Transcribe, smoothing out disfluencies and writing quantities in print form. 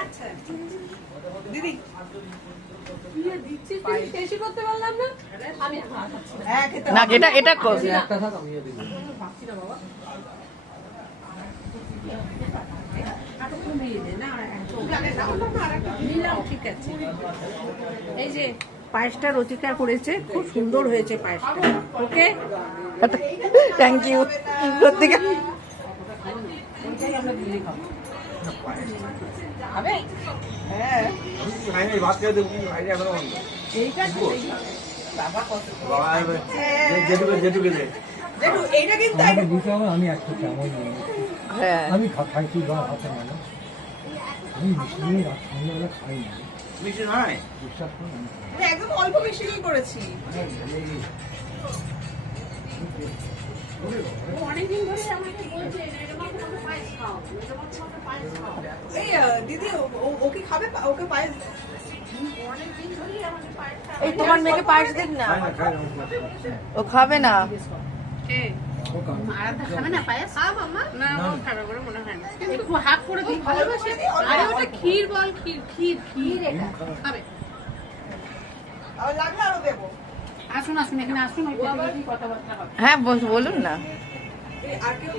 আচ্ছা দিদি না এটা এটা কর। ঠিক আছে। এই যে পায়েসটা রচিকা করেছে, খুব সুন্দর হয়েছে পায়েসটা। ওকে, থ্যাংক ইউ। রতিকা আমি খাইছি হাতে মানে আমি মিশিয়ে সন্ধ্যাবেলা খাই না। মিষ্টি নয়, বিশ্বাস করুন একদম অল্প মিশিয়ে করেছি। অনেকদিন ধরে আমাকে বলছে এই দিদি ও কি খাবে? ওকে পায়েস অনেকদিন ধরেই আমাকে পায়েস খাবে। এই তোমার মেয়েকে পায়েস দেন না, ও খাবে না। আরাধ্যা খাবে না পায়েস? না ও খাবে বলে মনে হয় না, একটু হাফ করে দিই, ভালোবাসে। আরে ওটা ক্ষীর বল, ক্ষীর ক্ষীর ক্ষীর এটা খাবে। আর লাগলে আরো দেব। আসুন আসুন, এখানে আসুন, ওই কথাবার্তা হবে। হ্যাঁ বলুন না। আর কেউ